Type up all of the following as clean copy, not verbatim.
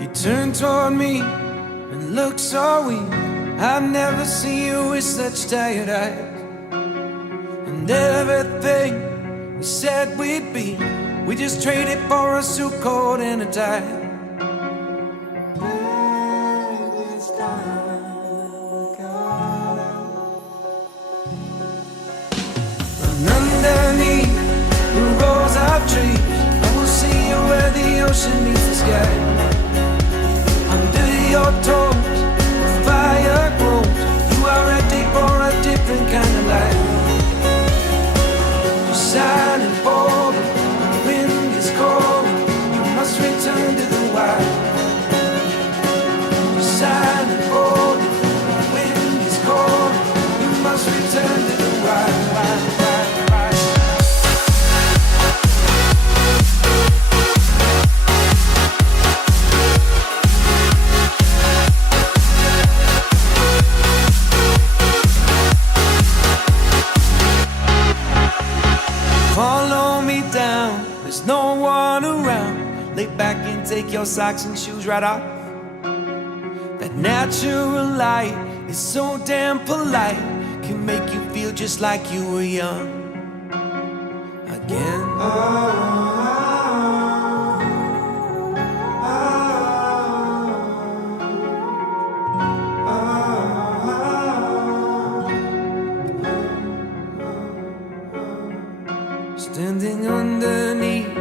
You turn toward me and look so weak. I've never seen you with such tired eyes. And everything we said we'd be, we just traded for a suit coat and a tie. And underneath the rows of trees, I will see you where the ocean meets the sky. Under your toes, the fire grows. You are ready for a different kind of life. You're silent, bold, the wind is cold. You must return to the wild. You're silent, bold, the wind is cold. You must return to the wild, wild, wild, wild. Follow me down, there's no one around. Lay back and take your socks and shoes right off. That natural light is so damn polite, can make you feel just like you were young again. Standing underneath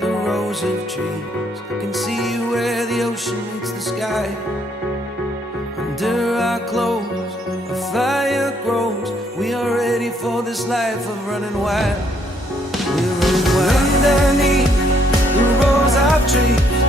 the rows of trees, I can see where the ocean meets the sky. Under our clothes, a fire grows. We are ready for this life of running wild. We're running wild. Underneath the rows of trees,